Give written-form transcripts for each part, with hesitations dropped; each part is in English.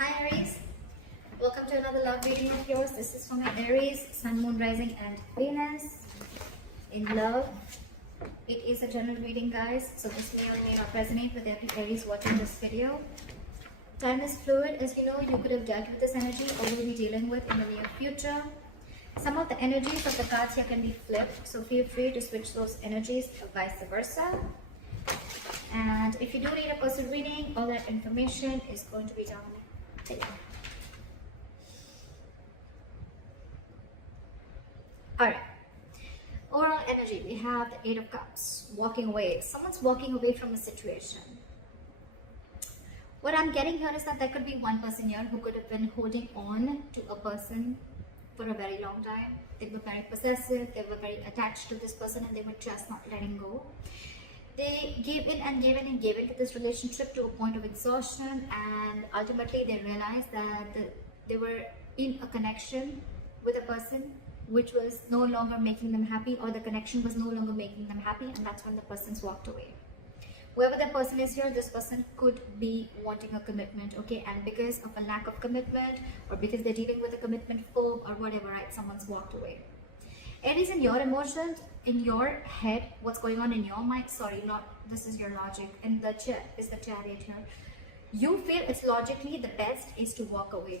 Hi Aries, welcome to another love reading of yours. This is from Aries, Sun, Moon, Rising and Venus in love. It is a general reading, guys, so this may or may not resonate with every Aries watching this video. Time is fluid, as you know. You could have dealt with this energy or will be dealing with in the near future. Some of the energies of the cards here can be flipped, so feel free to switch those energies or vice versa. And if you do need a personal reading, all that information is going to be down there. Alright, overall energy, we have the Eight of Cups, walking away. Someone's walking away from a situation. What I'm getting here is that there could be one person here who could have been holding on to a person for a very long time. They were very possessive, they were very attached to this person, and they were just not letting go. They gave in and gave in and gave into this relationship to a point of exhaustion, and ultimately they realized that they were in a connection with a person which was no longer making them happy, or the connection was no longer making them happy, and that's when the person's walked away. Whoever the person is here, this person could be wanting a commitment, okay, and because of a lack of commitment, or because they're dealing with a commitment phobe or whatever, right, someone's walked away. Aries, in your emotions, in your head, what's going on in your mind, sorry, not this is your logic, and the Chariot here. You feel it's logically the best is to walk away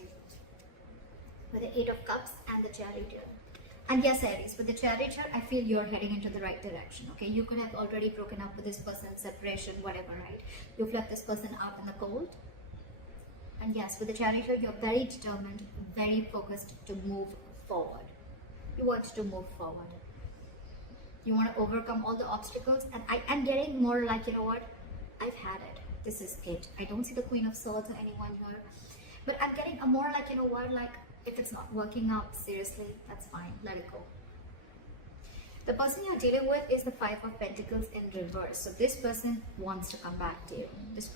with the Eight of Cups and the Chariot here. And yes, Aries, with the Chariot here, I feel you're heading into the right direction, okay? You could have already broken up with this person, separation, whatever, right? You've left this person out in the cold. And yes, with the Chariot here, you're very determined, very focused to move forward. You want to move forward. You want to overcome all the obstacles, and I'm getting more like, you know what, I've had it. This is it. I don't see the Queen of Swords or anyone here, but I'm getting a more like, you know what, like if it's not working out, seriously, that's fine. Let it go. The person you're dealing with is the Five of Pentacles in reverse. So this person wants to come back to you. This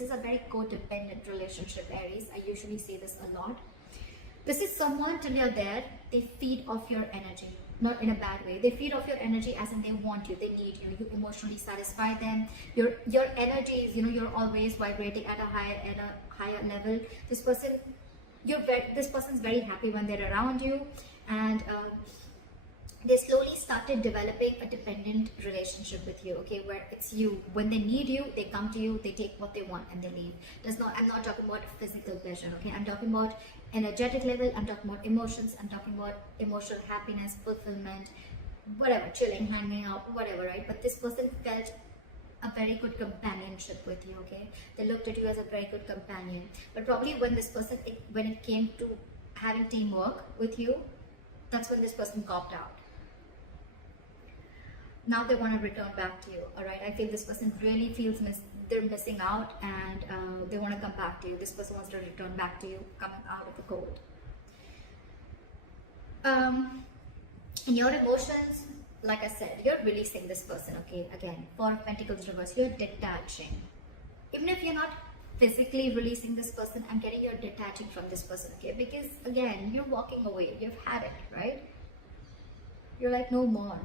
is a very codependent relationship, Aries. I usually say this a lot. This is someone till you're there, they feed off your energy, not in a bad way. They feed off your energy as in they want you, they need you, you emotionally satisfy them. Your energy is, you know, you're always vibrating at a higher level. This person's very happy when they're around you, and they slowly started developing a dependent relationship with you, okay, where it's you. When they need you, they come to you, they take what they want and they leave. I'm not talking about physical pleasure, okay? I'm talking about energetic level, I'm talking about emotions, I'm talking about emotional happiness, fulfillment, whatever, chilling, hanging out, whatever, right? But this person felt a very good companionship with you, okay? They looked at you as a very good companion. But probably when this person, when it came to having teamwork with you, that's when this person copped out. Now they want to return back to you, all right? I feel this person really feels they're missing out, and they want to come back to you. This person wants to return back to you, coming out of the cold. In your emotions, like I said, you're releasing this person, okay? Again, Four of Pentacles reverse, you're detaching. Even if you're not physically releasing this person, I'm getting you're detaching from this person, okay? Because again, you're walking away, you've had it, right? You're like, no more.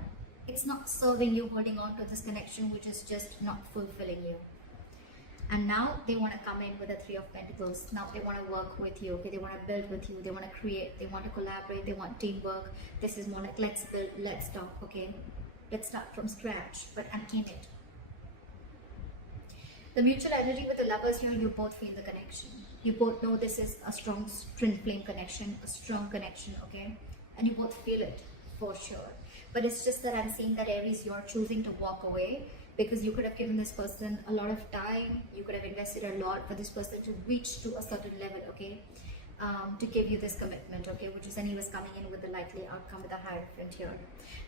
It's not serving you, holding on to this connection which is just not fulfilling you. And now they want to come in with the Three of Pentacles. Now they want to work with you, okay? They want to build with you, they want to create, they want to collaborate, they want teamwork. This is more like, let's build, let's talk, okay? Let's start from scratch, but I'm in it. The mutual energy with the lovers here, you both feel the connection. You both know this is a strong twin flame connection, a strong connection, okay? And you both feel it for sure. But it's just that I'm seeing that Aries, you're choosing to walk away because you could have given this person a lot of time. You could have invested a lot for this person to reach to a certain level, okay? To give you this commitment, okay? Which is anyways coming in with the likely outcome with the Hierophant here.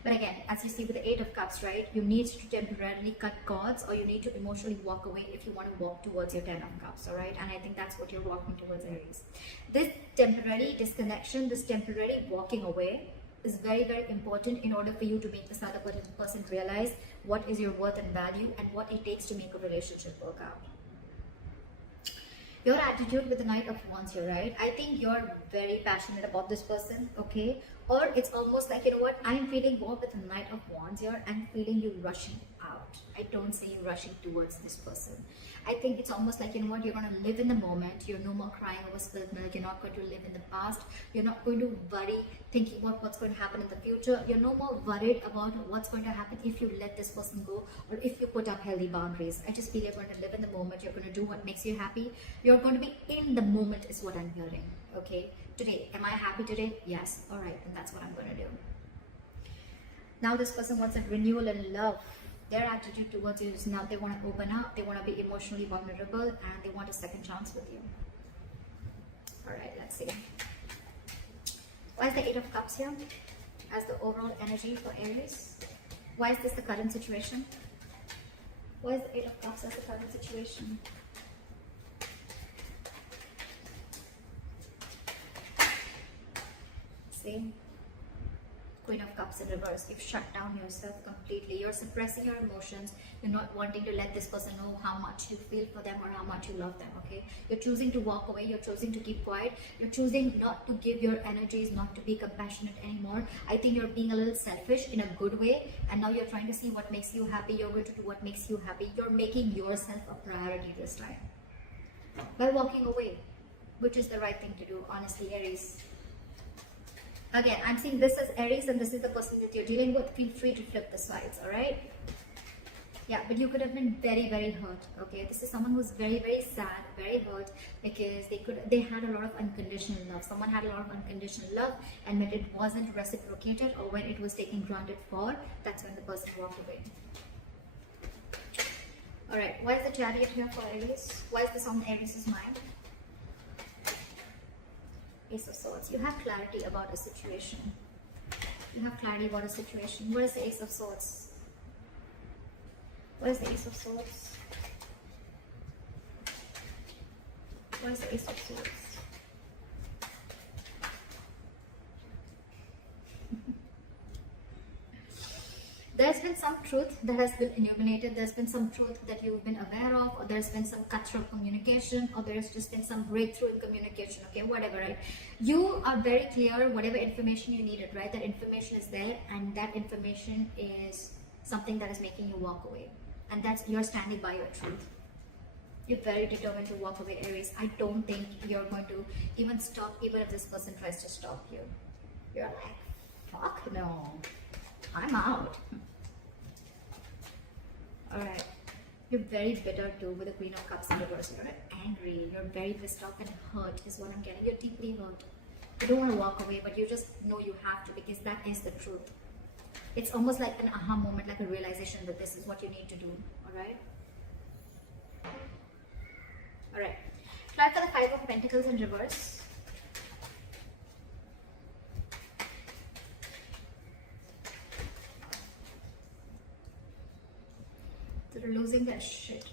But again, as you see with the Eight of Cups, right? You need to temporarily cut cords, or you need to emotionally walk away if you want to walk towards your Ten of Cups, all right? And I think that's what you're walking towards, Aries. This temporary disconnection, this temporary walking away is very, very important in order for you to make this other person realize what is your worth and value and what it takes to make a relationship work out. Your attitude with the Knight of Wands here, right? I think you're very passionate about this person, okay? Or it's almost like, you know what, I'm feeling more with the Knight of Wands here. I'm feeling you rushing out. out. I don't see you rushing towards this person. I think it's almost like, you know what, you're going to live in the moment. You're no more crying over spilled milk. You're not going to live in the past. You're not going to worry thinking about what's going to happen in the future. You're no more worried about what's going to happen if you let this person go, or if you put up healthy boundaries. I just feel you're going to live in the moment. You're going to do what makes you happy. You're going to be in the moment is what I'm hearing. Okay, today, am I happy today? Yes. All right, and that's what I'm going to do. Now this person wants a renewal in love. Their attitude towards you is now they want to open up, they want to be emotionally vulnerable, and they want a second chance with you. Alright, let's see. Why is the Eight of Cups here as the overall energy for Aries? Why is this the current situation? Why is the Eight of Cups as the current situation? See? Queen of Cups in reverse. You've shut down yourself completely. You're suppressing your emotions. You're not wanting to let this person know how much you feel for them or how much you love them, okay? You're choosing to walk away. You're choosing to keep quiet. You're choosing not to give your energies, not to be compassionate anymore. I think you're being a little selfish in a good way, and now you're trying to see what makes you happy. You're going to do what makes you happy. You're making yourself a priority this time by walking away, which is the right thing to do, honestly, Aries. Again, I'm seeing this as Aries and this is the person that you're dealing with. Feel free to flip the sides, alright? Yeah, but you could have been very, very hurt, okay? This is someone who's very, very sad, very hurt, because they had a lot of unconditional love. Someone had a lot of unconditional love, and when it wasn't reciprocated or when it was taken granted for, that's when the person walked away. Alright, why is the Chariot here for Aries? Why is this on Aries' mind? Ace of Swords. You have clarity about a situation. You have clarity about a situation. What is the Ace of Swords? What is the Ace of Swords? What is the Ace of Swords? There's been some truth that has been illuminated. There's been some truth that you've been aware of, or there's been some cutthroat communication, or there's just been some breakthrough in communication, okay, whatever, right? You are very clear, whatever information you needed, right? That information is there, and that information is something that is making you walk away. And that's, you're standing by your truth. You're very determined to walk away, Aries. I don't think you're going to even stop, even if this person tries to stop you. You're like, fuck no, I'm out. Alright, you're very bitter too with the Queen of Cups in reverse. You're angry, you're very pissed off and hurt is what I'm getting. You're deeply hurt. You don't want to walk away, but you just know you have to, because that is the truth. It's almost like an aha moment, like a realization that this is what you need to do. Alright? Alright. Try for the Five of Pentacles in reverse. They're losing their shit.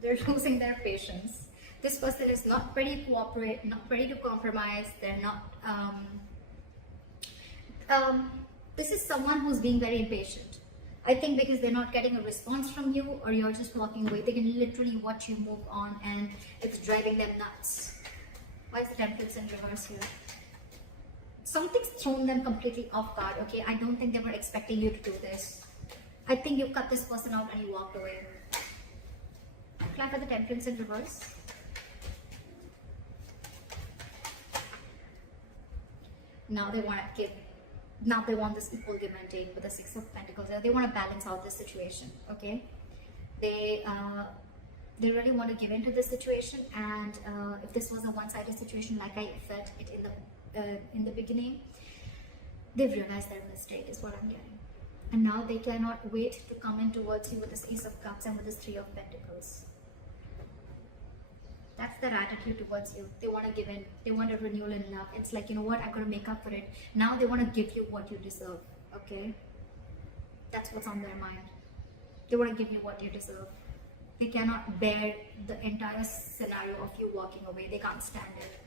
They're losing their patience. This person is not ready to cooperate, not ready to compromise. They're not. This is someone who's being very impatient. I think because they're not getting a response from you, or you're just walking away. They can literally watch you move on, and it's driving them nuts. Why is the Temperance in reverse here? Something's thrown them completely off guard. Okay, I don't think they were expecting you to do this. I think you cut this person out and you walked away. Clap for the Temperance in reverse. Now they want to give. Now they want this equal give and take with the Six of Pentacles. They want to balance out this situation. Okay, they really want to give into this situation. And if this was a one-sided situation, like I felt it in the beginning, they've realized their mistake is what I'm getting. And now they cannot wait to come in towards you with this Ace of Cups and with this Three of Pentacles. That's their attitude towards you. They want to give in. They want a renewal in love. It's like, you know what, I'm going to make up for it. Now they want to give you what you deserve. Okay? That's what's on their mind. They want to give you what you deserve. They cannot bear the entire scenario of you walking away. They can't stand it.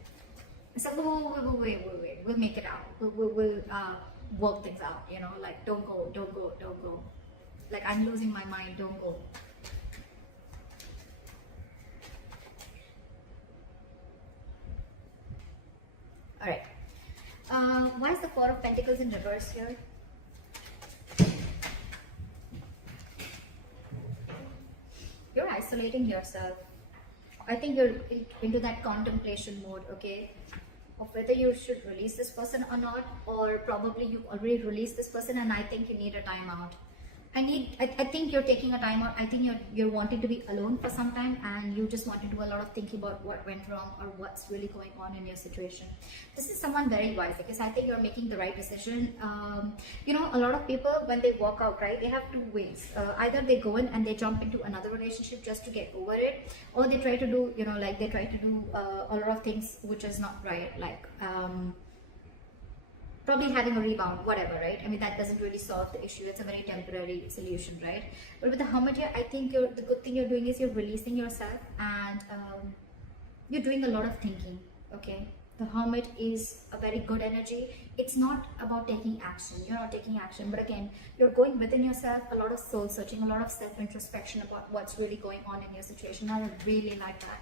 It's like, wait. We'll make it out. We'll work things out, you know, like don't go. Like, I'm losing my mind, don't go. Alright. Why is the Four of Pentacles in reverse here? isolating yourself. I think you're into that contemplation mode, okay, of whether you should release this person or not, or probably you've already released this person and I think you need a timeout. I think you're taking a time out. I think you're wanting to be alone for some time, and you just want to do a lot of thinking about what went wrong or what's really going on in your situation. This is someone very wise, because I think you're making the right decision. You know, a lot of people, when they walk out, right, they have two ways. Either they go in and they jump into another relationship just to get over it, or they try to do, you know, like they try to do a lot of things which is not right, like probably having a rebound, whatever, right? I mean, that doesn't really solve the issue. It's a very temporary solution, right? But with the Hermit here, I think the good thing you're doing is you're releasing yourself, and you're doing a lot of thinking, okay? The Hermit is a very good energy. It's not about taking action. You're not taking action, but again, you're going within yourself, a lot of soul searching, a lot of self-introspection about what's really going on in your situation. I really like that.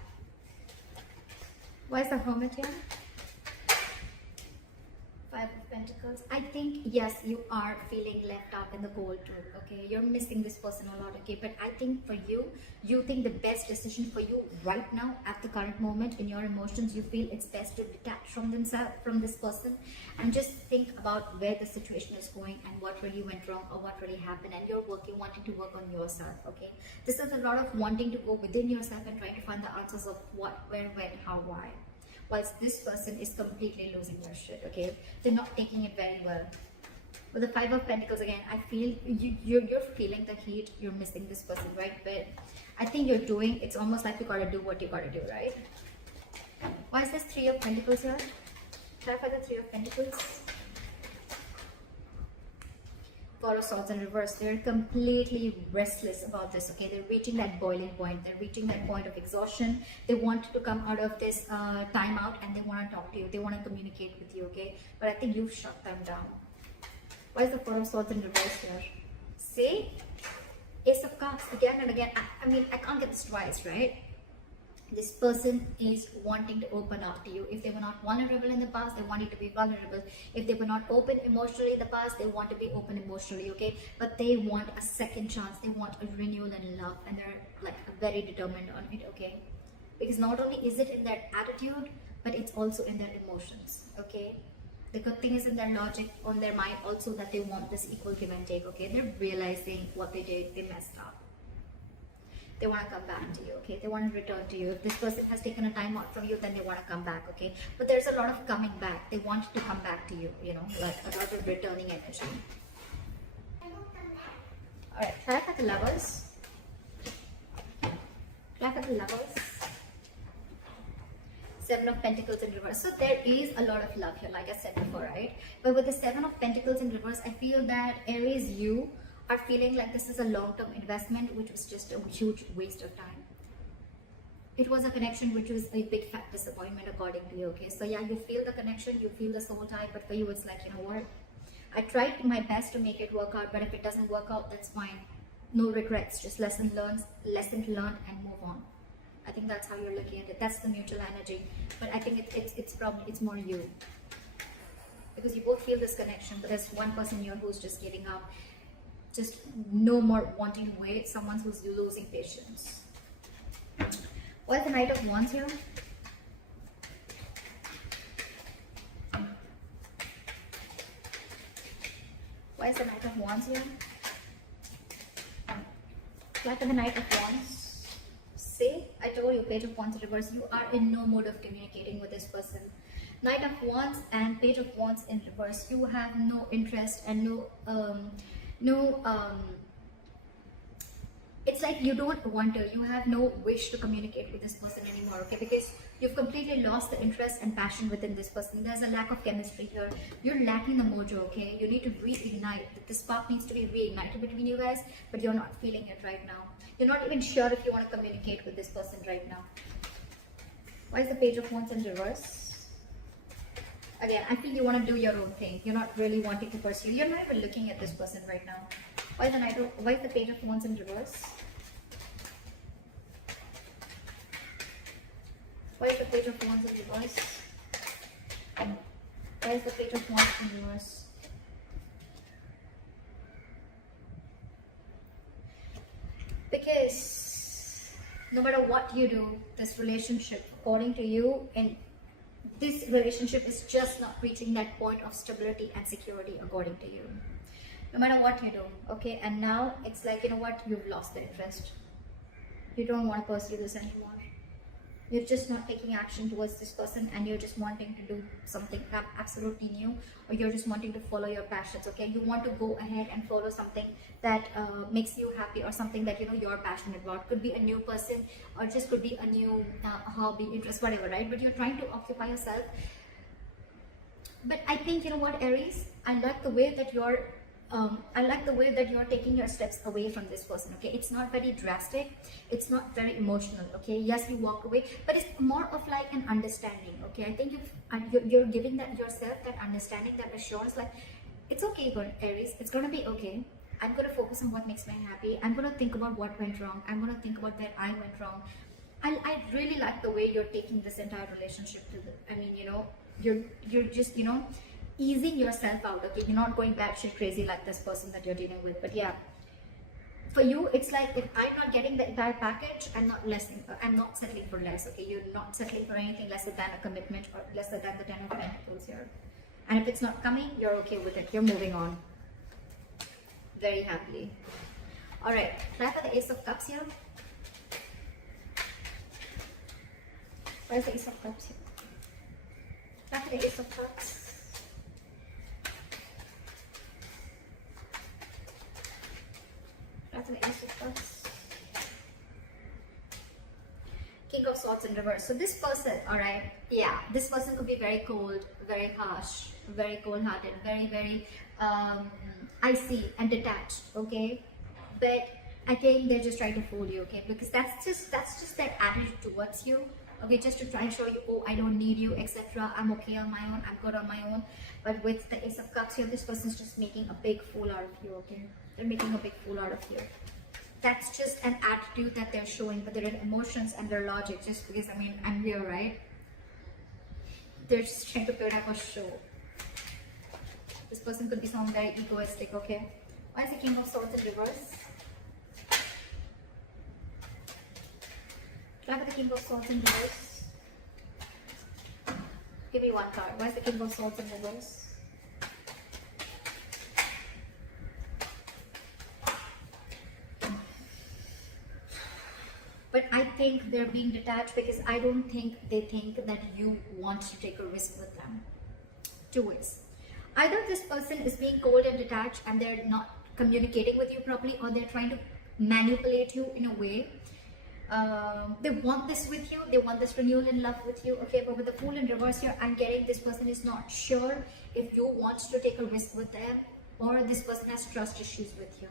Why is the Hermit here? Five of Pentacles. I think, yes, you are feeling left out in the cold too, okay? You're missing this person a lot, okay? But I think for you, you think the best decision for you right now, at the current moment, in your emotions, you feel it's best to detach from this person, and just think about where the situation is going and what really went wrong or what really happened, and you're wanting to work on yourself, okay? This is a lot of wanting to go within yourself and trying to find the answers of what, where, when, how, why. Whilst this person is completely losing their shit, okay? They're not taking it very well. With the Five of Pentacles, again, I feel you're feeling the heat. You're missing this person, right? But I think you're doing, it's almost like you gotta do what you gotta do, right? Why is this Three of Pentacles here? Clarify the Three of Pentacles. Four of Swords in reverse. They're completely restless about this, okay? They're reaching that boiling point. They're reaching that point of exhaustion. They want to come out of this timeout, and they want to talk to you. They want to communicate with you, okay? But I think you've shut them down. Why is the Four of Swords in reverse here? See? Ace of Cups again and again. I mean, I can't get this twice, right? This person is wanting to open up to you. If they were not vulnerable in the past, they wanted to be vulnerable. If they were not open emotionally in the past, they want to be open emotionally, okay? But they want a second chance. They want a renewal and love, and they're like very determined on it, okay? Because not only is it in their attitude, but it's also in their emotions, okay? The good thing is in their logic, on their mind also, that they want this equal give and take, okay? They're realizing what they did, they messed up. They want to come back to you, okay? They want to return to you. If this person has taken a time out from you, then they want to come back, okay? But there's a lot of coming back. They want to come back to you, you know, like a lot of returning energy. Alright, clap at the Lovers. Clap at the Lovers. Seven of Pentacles in reverse. So there is a lot of love here, like I said before, right? But with the Seven of Pentacles in reverse, I feel that Aries, you are feeling like this is a long-term investment, which was just a huge waste of time. It was a connection which was a big fat disappointment according to you, okay? So yeah, you feel the connection, you feel the soul tie, but for you it's like, you know what? I tried my best to make it work out, but if it doesn't work out, that's fine. No regrets, just lesson learned and move on. I think that's how you're looking at it. That's the mutual energy. But I think it's more you. Because you both feel this connection, but there's one person here who's just giving up. Just no more wanting to wait. Someone who's losing patience. What's the Knight of Wands here? Why is the Knight of Wands here? Like the Knight of Wands. See, I told you, Page of Wands in reverse. You are in no mode of communicating with this person. Knight of Wands and Page of Wands in reverse. You have no interest and it's like you don't want to, you have no wish to communicate with this person anymore, okay? Because you've completely lost the interest and passion within this person. There's a lack of chemistry here. You're lacking the mojo, okay? You need to reignite. The spark needs to be reignited between you guys, but you're not feeling it right now. You're not even sure if you want to communicate with this person right now. Why is the Page of Wands in reverse? Again, I feel you want to do your own thing. You're not really wanting to pursue. You're not even looking at this person right now. Why is the Page of Wands in reverse? Why is the Page of Wands in reverse? Why is the Page of Wands in reverse? Because no matter what you do, this relationship, according to you, and this relationship is just not reaching that point of stability and security according to you. No matter what you do, okay? And now it's like, you know what? You've lost the interest. You don't want to pursue this anymore. You're just not taking action towards this person, and you're just wanting to do something absolutely new, or you're just wanting to follow your passions, okay? You want to go ahead and follow something that makes you happy, or something that, you know, you're passionate about. Could be a new person, or just could be a new hobby, interest, whatever, right? But you're trying to occupy yourself. But I think, you know what, Aries, I like the way that you're taking your steps away from this person, okay? It's not very drastic, it's not very emotional, okay? Yes, you walk away, but it's more of like an understanding, okay? I think you're giving that yourself that understanding, that assurance, like, it's okay, Aries, it's gonna be okay. I'm gonna focus on what makes me happy. I'm gonna think about what went wrong. I'm gonna think about where I went wrong. I really like the way you're taking this entire relationship to the, I mean, you know, you're just, you know, easing yourself out, okay? You're not going batshit crazy like this person that you're dealing with. But yeah, for you, it's like, if I'm not getting the entire package, I'm not settling for less, okay? You're not settling for anything lesser than a commitment, or lesser than the 10 of Pentacles here. And if it's not coming, you're okay with it. You're moving on very happily. All right, try for the Ace of Cups here. Where's the Ace of Cups here? Try for the Ace of Cups. That's an Ace of Cups. King of Swords in reverse. So this person, all right, yeah, this person could be very cold, very harsh, very cold-hearted, very icy and detached, okay? But I think they're just trying to fool you, okay? Because that's just their attitude towards you, okay? Just to try and show you, oh, I don't need you, etc. I'm okay on my own. I'm good on my own. But with the Ace of Cups here, this person's just making a big fool out of you, okay? They're making a big fool out of you. That's just an attitude that they're showing, but their emotions and their logic, just because, I mean, I'm here, right? They're just trying to put up a show. This person could be someone very egoistic, okay? Why is the King of Swords in reverse? Try for the King of Swords in reverse. Give me one card. Why is the King of Swords in reverse? But I think they're being detached because I don't think they think that you want to take a risk with them. Two ways. Either this person is being cold and detached and they're not communicating with you properly, or they're trying to manipulate you in a way. They want this with you, they want this renewal in love with you, okay? But with the Fool in reverse here, I'm getting this person is not sure if you want to take a risk with them, or this person has trust issues with you.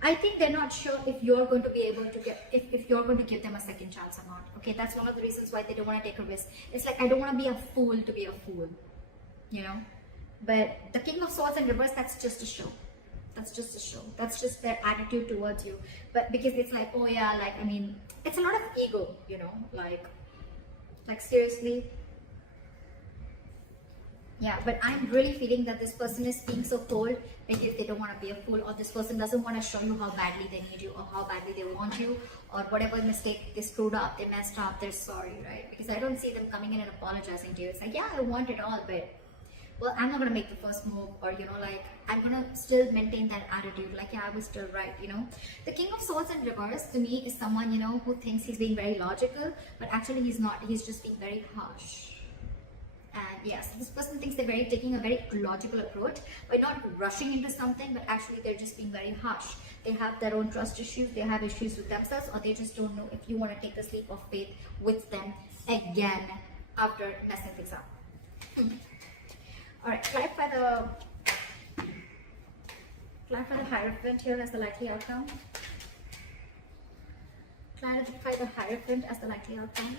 I think they're not sure if you're going to be able to if you're going to give them a second chance or not. Okay, that's one of the reasons why they don't want to take a risk. It's like, I don't want to be a fool to be a fool, you know. But the King of Swords in reverse, that's just a show. That's just a show. That's just their attitude towards you. But because it's like, oh yeah, like, I mean, it's a lot of ego, you know, like seriously. Yeah, but I'm really feeling that this person is being so cold because they don't want to be a fool, or this person doesn't want to show you how badly they need you, or how badly they want you, or whatever mistake they screwed up, they messed up, they're sorry, right? Because I don't see them coming in and apologizing to you. It's like, yeah, I want it all, but, well, I'm not going to make the first move, or, you know, like, I'm going to still maintain that attitude, like, yeah, I was still right, you know. The King of Swords in reverse, to me, is someone, you know, who thinks he's being very logical, but actually he's not. He's just being very harsh. And yes, this person thinks they're taking a very logical approach by not rushing into something, but actually they're just being very harsh. They have their own trust issues, they have issues with themselves, or they just don't know if you want to take this leap of faith with them again after messing things up. Alright, try for the Hierophant here as the likely outcome. Clarify the Hierophant as the likely outcome.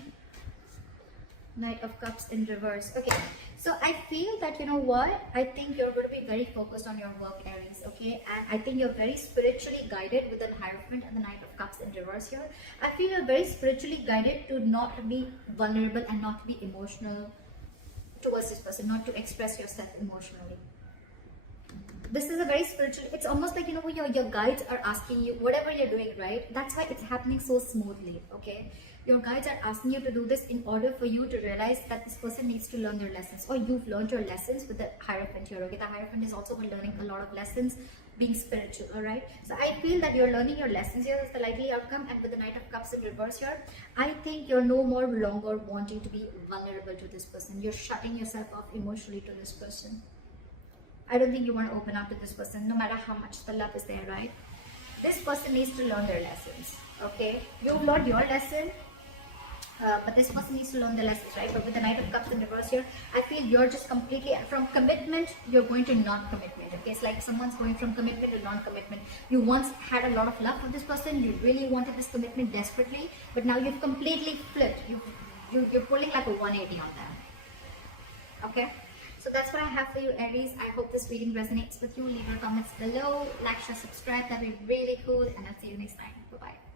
Knight of Cups in reverse. Okay, so I feel that, you know what, I think you're going to be very focused on your work, Aries, okay? And I think you're very spiritually guided with the Hierophant and the Knight of Cups in reverse here. I feel you're very spiritually guided to not be vulnerable and not be emotional towards this person, not to express yourself emotionally. this is a very spiritual, it's almost like, you know, your guides are asking you, whatever you're doing, right? That's why it's happening so smoothly, okay? Your guides are asking you to do this in order for you to realize that this person needs to learn their lessons, or you've learned your lessons with the Hierophant here, okay? The Hierophant is also learning a lot of lessons, being spiritual, all right? So I feel that you're learning your lessons here. That's the likely outcome. And with the Knight of Cups in reverse here, I think you're no more longer wanting to be vulnerable to this person. You're shutting yourself off emotionally to this person. I don't think you want to open up to this person, no matter how much the love is there, right? This person needs to learn their lessons, okay? You've learned your lesson, but this person needs to learn the lessons, right? But with the Knight of Cups in reverse here, I feel you're just completely, from commitment, you're going to non-commitment, okay? It's like someone's going from commitment to non-commitment. You once had a lot of love for this person, you really wanted this commitment desperately, but now you've completely flipped. You're pulling like a 180 on them, okay? So that's what I have for you, Aries. I hope this reading resonates with you. Leave your comments below, like, share, subscribe. That'd be really cool, and I'll see you next time. Bye-bye.